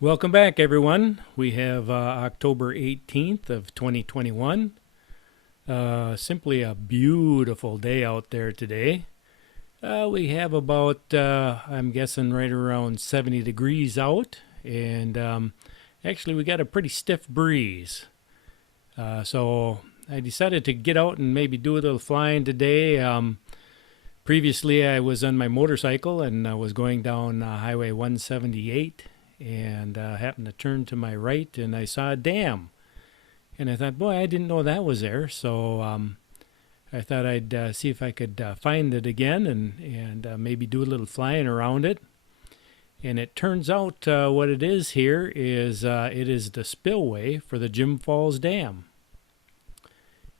Welcome back, everyone. We have October 18th of 2021. Simply a beautiful day out there today. We have about, I'm guessing, right around 70 degrees out, and actually we got a pretty stiff breeze. So I decided to get out and maybe do a little flying today. Previously, I was on my motorcycle and I was going down Highway 178 and happened to turn to my right and I saw a dam. And I thought, boy, I didn't know that was there. So I thought I'd see if I could find it again and maybe do a little flying around it. And it turns out what it is here is it is the spillway for the Jim Falls Dam.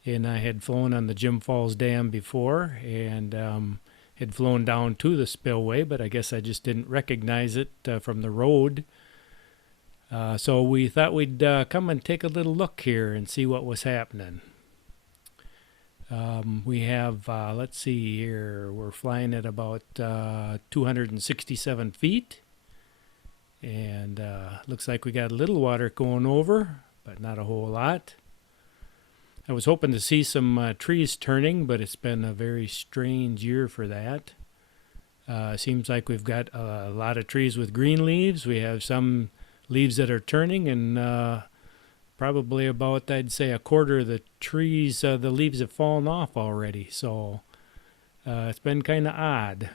And I had flown on the Jim Falls Dam before and had flown down to the spillway, but I guess I just didn't recognize it from the road. So we thought we'd come and take a little look here and see what was happening. We have, let's see here, we're flying at about 267 feet. And looks like we got a little water going over, but not a whole lot. I was hoping to see some trees turning, but it's been a very strange year for that. Seems like we've got a lot of trees with green leaves. We have some leaves that are turning, and probably about, I'd say, a quarter of the trees, the leaves have fallen off already. So it's been kind of odd.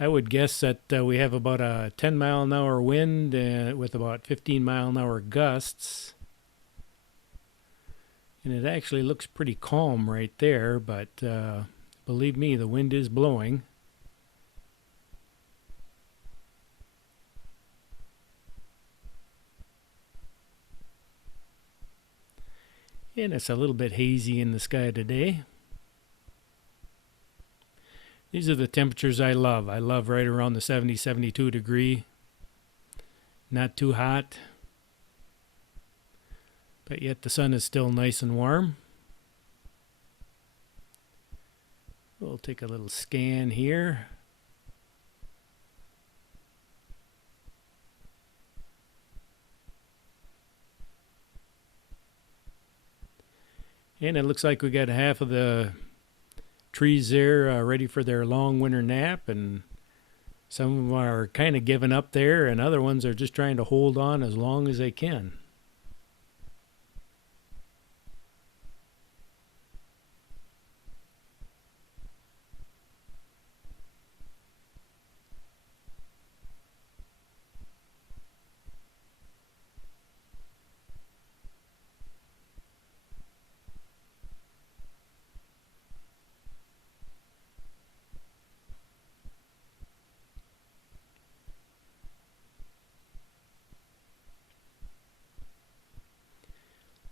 I would guess that we have about a 10-mile-an-hour wind with about 15-mile-an-hour gusts. And it actually looks pretty calm right there, but believe me, the wind is blowing. And it's a little bit hazy in the sky today. These are the temperatures I love. I love right around the 70, 72 degree. Not too hot, but yet the sun is still nice and warm. We'll take a little scan here. And it looks like we got half of the trees there ready for their long winter nap, and some of them are kind of giving up there, and other ones are just trying to hold on as long as they can.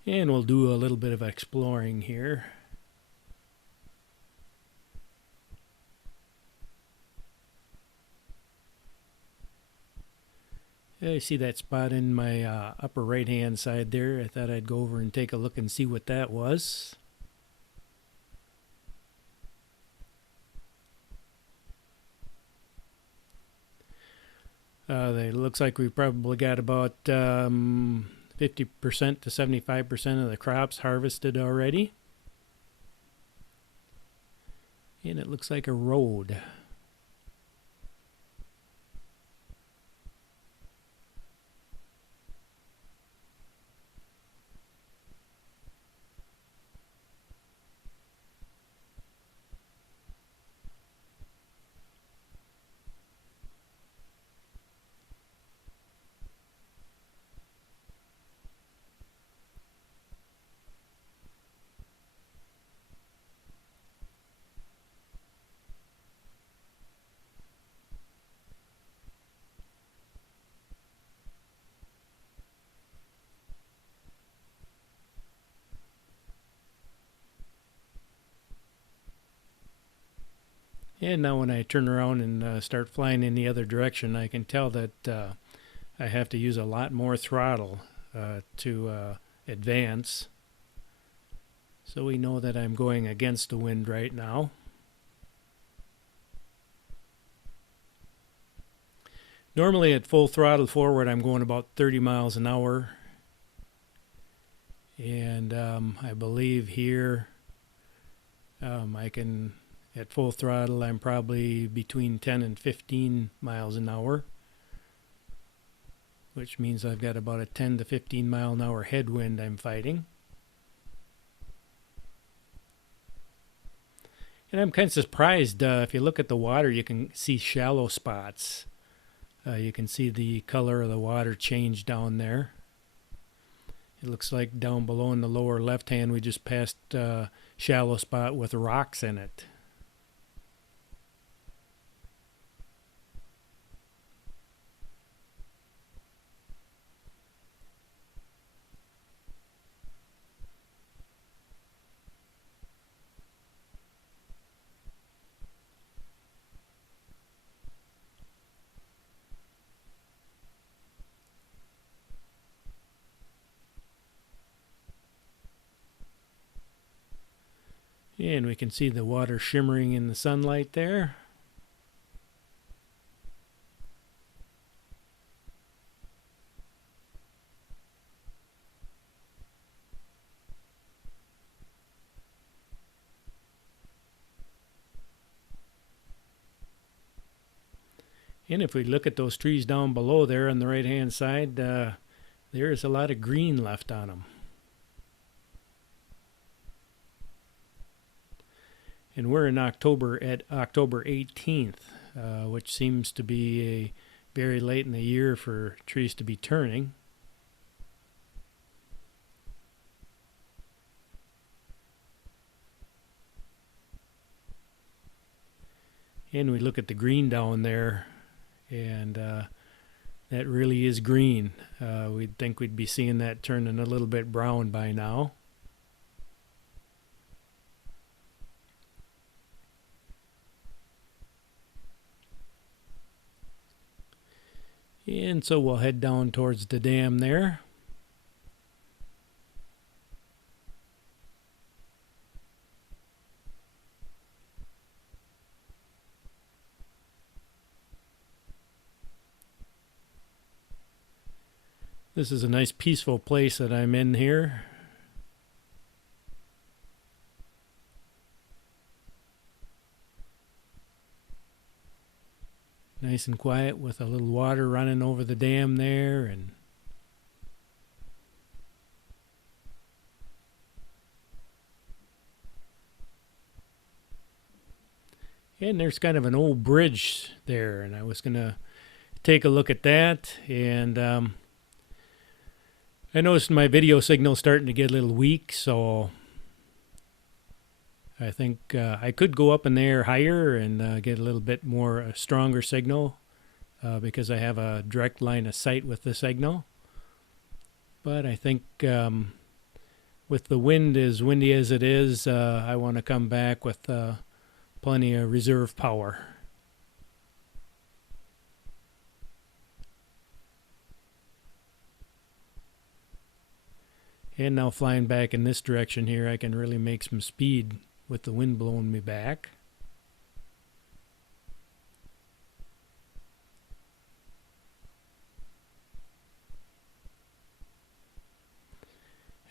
And we'll do a little bit of exploring here. I see that spot in my upper right hand side there. I thought I'd go over and take a look and see what that was. It looks like we've probably got about 50% to 75% of the crops harvested already. And it looks like a road. And now when I turn around and start flying in the other direction, I can tell that I have to use a lot more throttle to advance. So we know that I'm going against the wind right now. Normally at full throttle forward, I'm going about 30 miles an hour. And I believe here I can, at full throttle, I'm probably between 10 and 15 miles an hour, which means I've got about a 10 to 15 mile an hour headwind I'm fighting. And I'm kind of surprised, if you look at the water, you can see shallow spots. You can see the color of the water change down there. It looks like down below in the lower left hand we just passed a shallow spot with rocks in it. And we can see the water shimmering in the sunlight there. And if we look at those trees down below there on the right hand side, there is a lot of green left on them. And we're in October at October 18th, which seems to be a very late in the year for trees to be turning. And we look at the green down there, and that really is green. We'd think we'd be seeing that turning a little bit brown by now. And so we'll head down towards the dam there. This is a nice peaceful place that I'm in here. Nice and quiet with a little water running over the dam there, and there's kind of an old bridge there, and I was gonna take a look at that. And I noticed my video signal starting to get a little weak, so I think I could go up in the air higher and get a little bit more stronger signal because I have a direct line of sight with the signal. But I think with the wind as windy as it is, I want to come back with plenty of reserve power. And now flying back in this direction here, I can really make some speed with the wind blowing me back.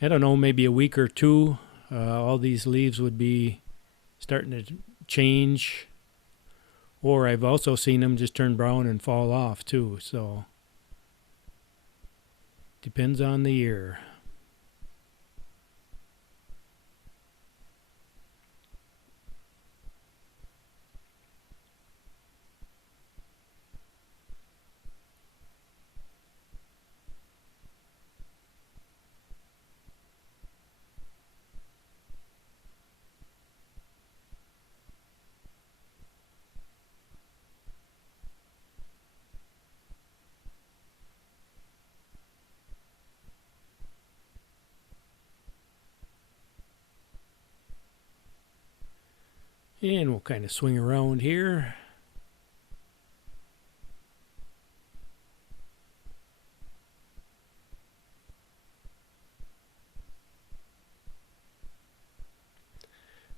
I don't know, maybe a week or two, all these leaves would be starting to change. Or I've also seen them just turn brown and fall off too, so depends on the year. And we'll kind of swing around here.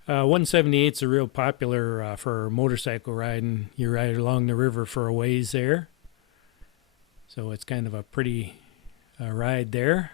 Uh, 178's are real popular for motorcycle riding. You ride along the river for a ways there. So it's kind of a pretty ride there.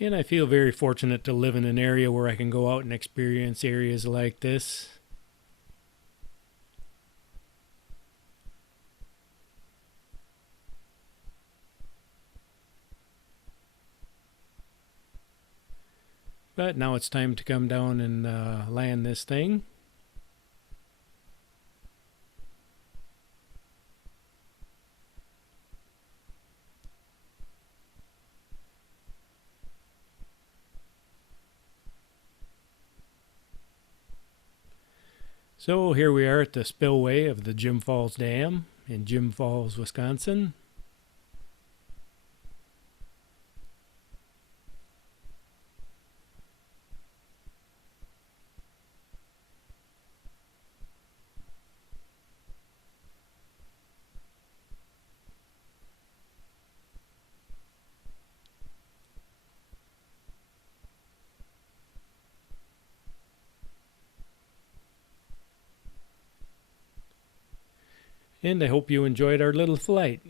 And I feel very fortunate to live in an area where I can go out and experience areas like this. But now it's time to come down and land this thing. So here we are at the spillway of the Jim Falls Dam in Jim Falls, Wisconsin. And I hope you enjoyed our little flight.